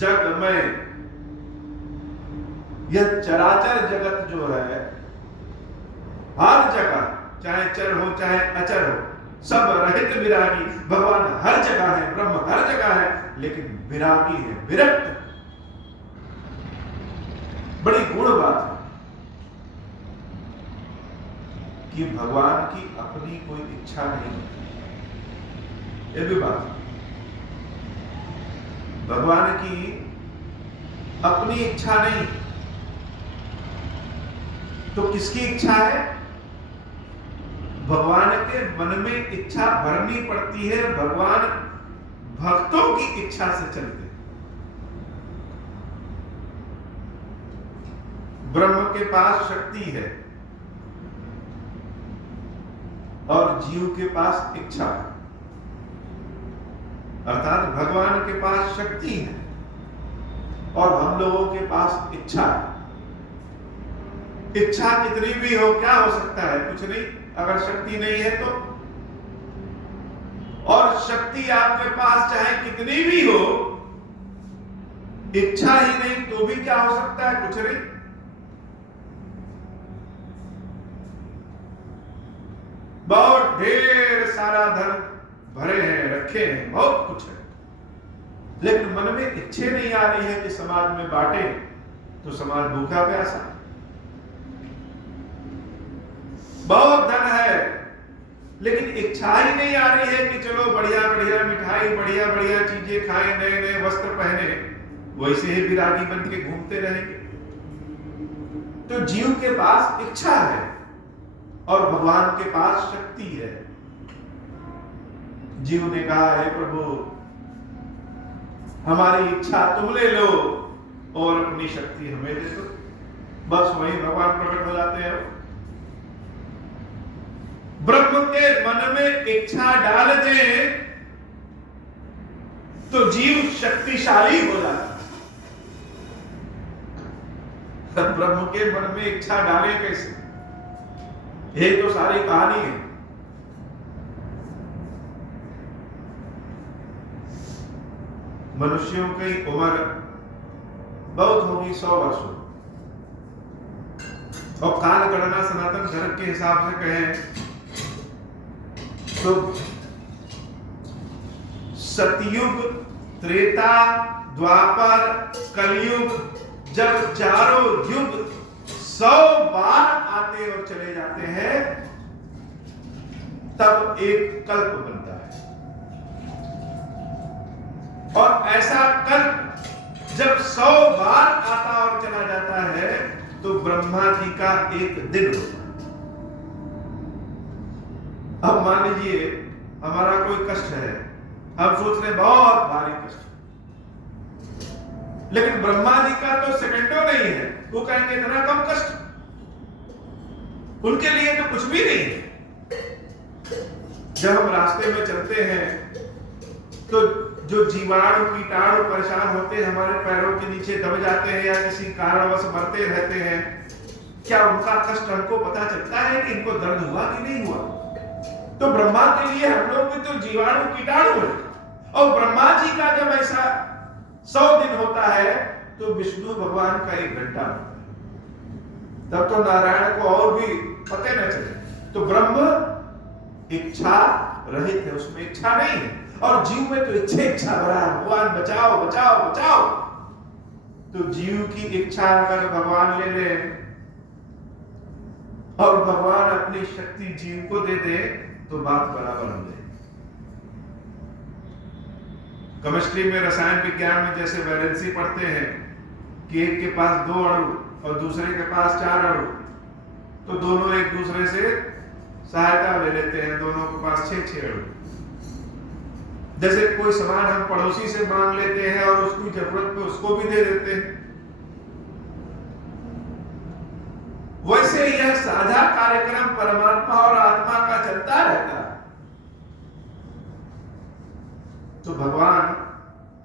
जग में यह चराचर जगत जो है, हर जगह, चाहे चर हो चाहे अचर हो, सब रहित विरागी। भगवान हर जगह है, ब्रह्म हर जगह है, लेकिन विरागी है, विरक्त। बड़ी गुण बात है कि भगवान की अपनी कोई इच्छा नहीं होती। ये भी बात है, भगवान की अपनी इच्छा नहीं, तो किसकी इच्छा है? भगवान के मन में इच्छा भरनी पड़ती है। भगवान भक्तों की इच्छा से चलते हैं। ब्रह्म के पास शक्ति है और जीव के पास इच्छा है, अर्थात भगवान के पास शक्ति है और हम लोगों के पास इच्छा है। इच्छा कितनी भी हो, क्या हो सकता है? कुछ नहीं, अगर शक्ति नहीं है तो। और शक्ति आपके पास चाहे कितनी भी हो, इच्छा ही नहीं तो भी क्या हो सकता है? कुछ नहीं। बहुत ढेर सारा धन भरे हैं, रखे हैं, बहुत कुछ है, लेकिन मन में इच्छा नहीं आ रही है कि समाज में बांटे, तो समाज भूखा प्यासा। बहुत धन है, लेकिन इच्छा ही नहीं आ रही है कि चलो बढ़िया बढ़िया मिठाई, बढ़िया बढ़िया चीजें खाएं, नए नए वस्त्र पहने, वैसे ही विरागी बन के घूमते रहेंगे। तो जीव के पास इच्छा है और भगवान के पास शक्ति है। जीव ने कहा, हे प्रभु, हमारी इच्छा तुम ले लो और अपनी शक्ति हमें दे दो। बस वही भगवान प्रकट हो जाते हैं। ब्रह्म के मन में इच्छा डाल दे तो जीव शक्तिशाली हो जाता है। ब्रह्म के मन में इच्छा डाले कैसे? ये तो सारी कहानी है। मनुष्यों की उम्र बहुत होगी, 100 वर्षों, और काल गणना सनातन धर्म के हिसाब से कहें तो सतयुग, त्रेता, द्वापर, कलयुग, जब चारों युग 100 बार आते और चले जाते हैं, तब एक कल्प बनता है। और ऐसा कल्प जब 100 बार आता और चला जाता है, तो ब्रह्मा जी का एक दिन होता है। अब मान लीजिए हमारा कोई कष्ट है, हम सोच रहे बहुत भारी कष्ट, लेकिन ब्रह्मा जी का तो सेकंडों नहीं है। वो कहेंगे इतना कम कष्ट, उनके लिए तो कुछ भी नहीं है। जब हम रास्ते में चलते हैं तो जो जीवाणु कीटाणु परेशान होते हैं, हमारे पैरों के नीचे दब जाते हैं या किसी कारणवश मरते रहते हैं, क्या उनका कष्ट हमको पता चलता है कि इनको दर्द हुआ कि नहीं हुआ? तो ब्रह्मा के लिए हम लोग भी तो जीवाणु कीटाणु है। और ब्रह्मा जी का जब ऐसा 100 दिन होता है, तो विष्णु भगवान का 1 घंटा होता है। तब तो नारायण को और भी पते न चले। तो ब्रह्म इच्छा रहित है, उसमें इच्छा नहीं है। और जीव में तो इच्छा भरा है, भगवान बचाओ बचाओ बचाओ। तो जीव की इच्छा अगर भगवान ले ले और भगवान अपनी शक्ति जीव को दे दे, तो बात बराबर हो जाए। केमिस्ट्री में, रसायन विज्ञान में जैसे वैलेंसी पढ़ते हैं कि एक के पास 2 अणु और दूसरे के पास 4 अणु, तो दोनों एक दूसरे से सहायता ले लेते हैं, दोनों के पास 6 अणु। जैसे कोई सामान हम पड़ोसी से मांग लेते हैं और उसकी जरूरत पे उसको भी दे देते हैं, वैसे यह साझा कार्यक्रम परमात्मा और आत्मा का चलता रहता है। तो भगवान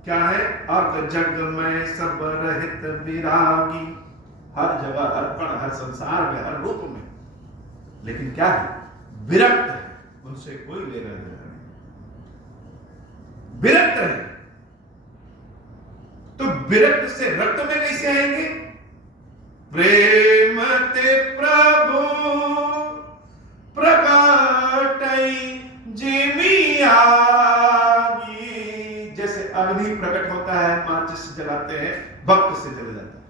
क्या है? अब जग में सब रहित विरागी, हर जगह, हर कण, हर संसार में, हर रूप में, लेकिन क्या है? विरक्त है, उनसे कोई लेना देना नहीं, विरक्त है। तो विरक्त से रक्त में कैसे आएंगे? प्रेम ते प्रभु प्रकटई जिमी आगी। जैसे अग्नि प्रकट होता है, माचिस जलाते हैं, भक्त से जल जाता है।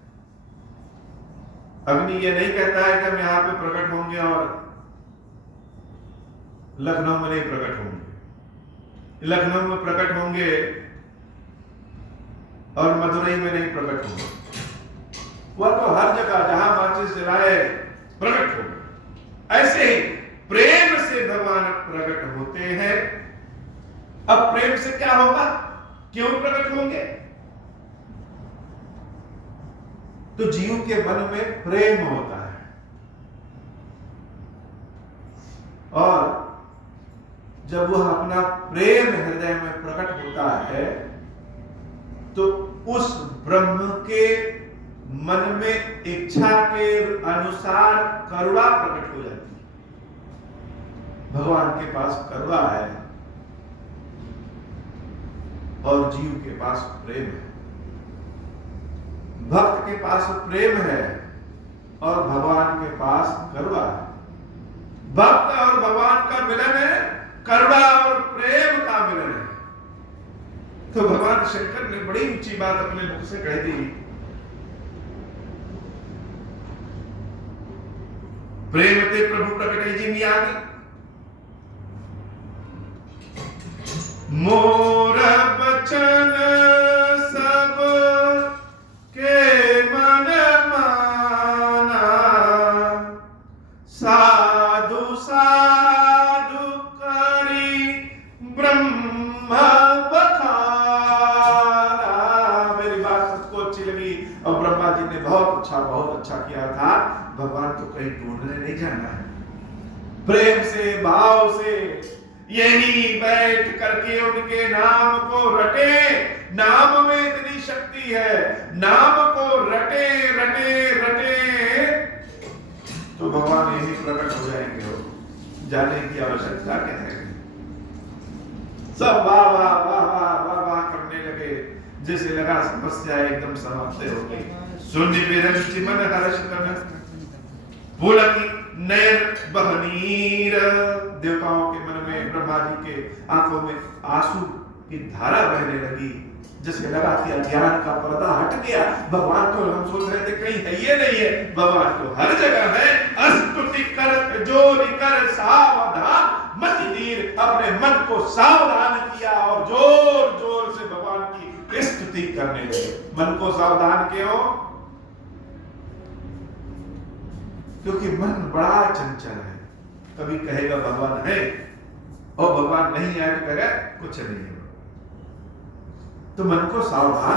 अग्नि ये नहीं कहता है कि हम यहां पे प्रकट होंगे और लखनऊ में नहीं प्रकट होंगे, लखनऊ में प्रकट होंगे और मदुरई में नहीं प्रकट होंगे। वह तो हर जगह जहां माचिस जलाए प्रकट होगा। ऐसे ही प्रेम से भगवान प्रकट होते हैं। अब प्रेम से क्या होगा? क्यों प्रकट होंगे? तो जीव के मन में प्रेम होता है, और जब वह अपना प्रेम हृदय में प्रकट होता है तो उस ब्रह्म के मन में इच्छा के अनुसार करुणा प्रकट हो जाती है। भगवान के पास करुणा है और जीव के पास प्रेम है। भक्त के पास प्रेम है और भगवान के पास करुणा है। भक्त और भगवान का मिलन है, करुणा और प्रेम का मिलन है। तो भगवान शंकर ने बड़ी ऊंची बात अपने मुख से कह दी। प्रेम ते प्रभु प्रकटे जिमी आगी, मोर बचन सब के मन माना, साधु साधु करी ब्रह्म बखाना। मेरी बात सबको अच्छी लगी और ब्रह्मा जी ने बहुत अच्छा किया था। भगवान को कहीं ढूंढने नहीं जाना है, प्रेम से भाव से यही बैठ करके उनके नाम को रटे। नाम में इतनी शक्ति है, नाम को रटे रटे रटे तो भगवान यही प्रकट हो जाएंगे। हो जाने की आवश्यकता क्या है? सब वाह वाह वाह वाह वाह वाह करने लगे, जैसे लगा समस्या एकदम समाप्त हो गई। शून्य बेरंग चिमन हर्ष तन पुलकी नयन बहनीर। देवताओं के मन में, ब्रह्मा जी के आंखों में आंसू की धारा बहने लगी। जैसे लगा कि अज्ञान का पर्दा हट गया। भगवान तो हम सोच रहे थे कहीं है ये नहीं है, भगवान तो हर जगह है। स्तुति कर जोरी कर सावधान मत दीर। अपने मन को सावधान किया और जोर जोर से भगवान की स्तुति करने लगे। मन को सावधान क्यों? क्योंकि मन बड़ा चंचल है। कभी कहेगा भगवान है और भगवान नहीं आए तो कहेगा कुछ नहीं है। तो मन को सावधान